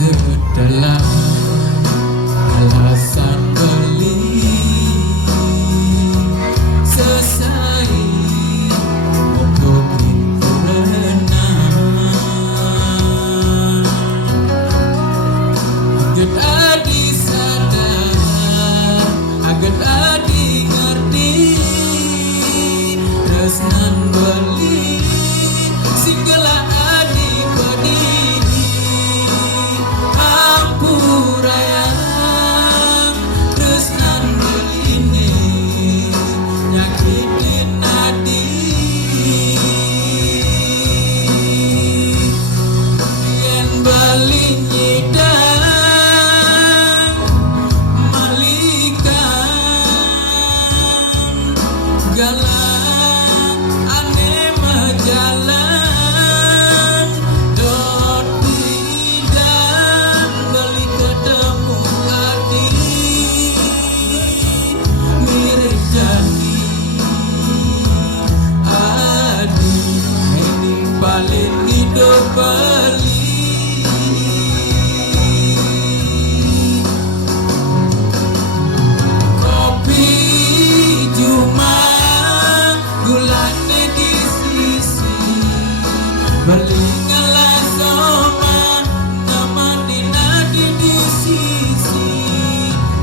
Setelah alasan beli selesai untuk berenang, agar adi sadar, agar adi ngerti, resnan beli singgala adi berdiri. Ampurayang tresnan beline nyakitin adi, yen bali nyidang malikan galang ane majalan dot tidak beli ketemu adi mirip janji adi ini paling hidup beli. Kopi cuma gulane di sisi beli ngalah soma nama dinadi di sisi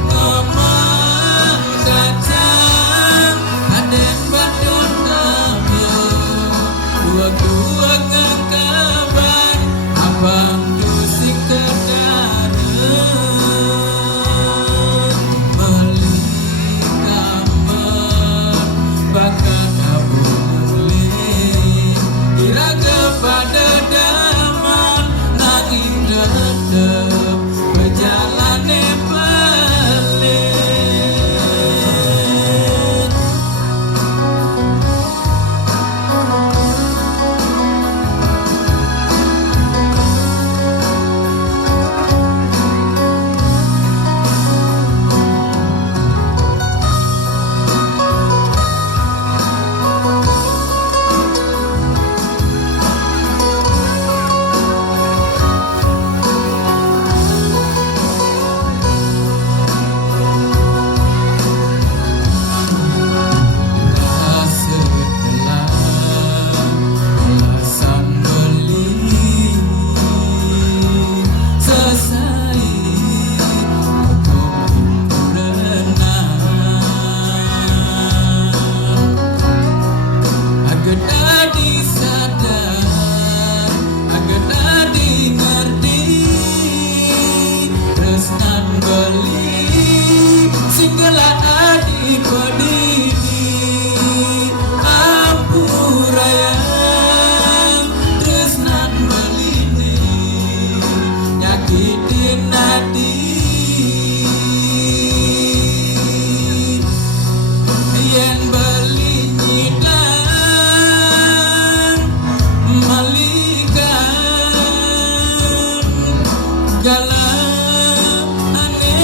ngomong kacang aden badon namyo dua-dua ngekabar abang dusik kedaden beli kamar bakal kabulin kira kepada daman nanging dedep berjalane pelit. Setelah alasan beli selesai untuk berenang, agar adi sadar, agar adi ngerti, resnan beli singgala adi berdiri. Ampurayang tresnan beline nyakitin adi, yen beli nyidang malikan galang ane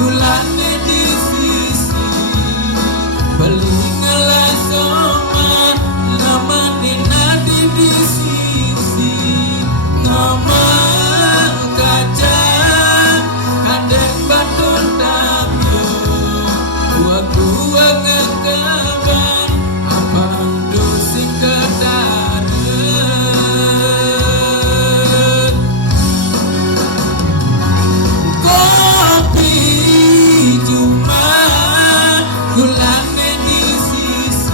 gulane di sisi beli ngalah soman lama dinadi di sisi ngomong kaca kadek batu tamyo waktu ngekaban abang dusi kedaret kopi cuma gulane di sisi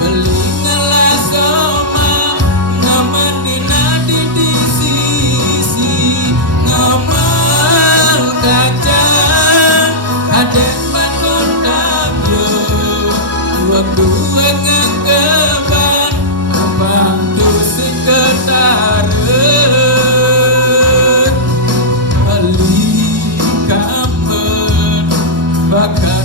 beli ngalah soma ngaman dinadi di sisi ngamal kaca adek bangun tabyo waktu ngekaban abang dusi kedaret balik kamen bakal